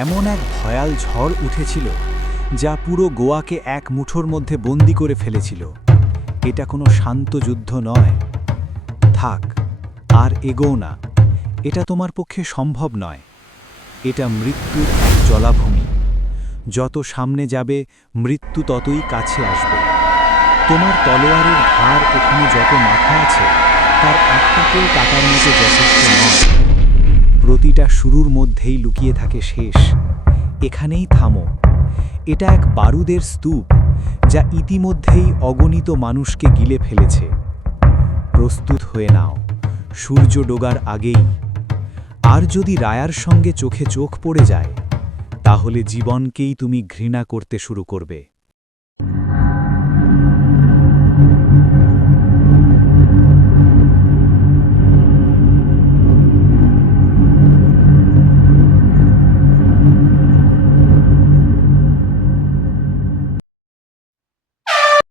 এমন এক ভয়াল ঝড় উঠেছিল যা পুরো গোয়াকে এক মুঠোর মধ্যে বন্দি করে ফেলেছিল। এটা কোনো শান্ত যুদ্ধ নয়। থাক, আর এগোও না। এটা তোমার পক্ষে সম্ভব নয়। এটা মৃত্যুর এক জলাভূমি। যত সামনে যাবে মৃত্যু ততই কাছে আসবে। তোমার তলোয়ারের ধার এখানে যত মাথা আছে তার একটাকেও কাটার মতো যথেষ্ট নয়। প্রতিটা শুরুর মধ্যেই লুকিয়ে থাকে শেষ। এখানেই থামো। এটা এক বারুদের স্তূপ যা ইতিমধ্যেই অগণিত মানুষকে গিলে ফেলেছে। প্রস্তুত হয়ে নাও, সূর্য ডোবার আগেই। আর যদি রায়ার সঙ্গে চোখে চোখ পড়ে যায়, তাহলে জীবনকেই তুমি ঘৃণা করতে শুরু করবে।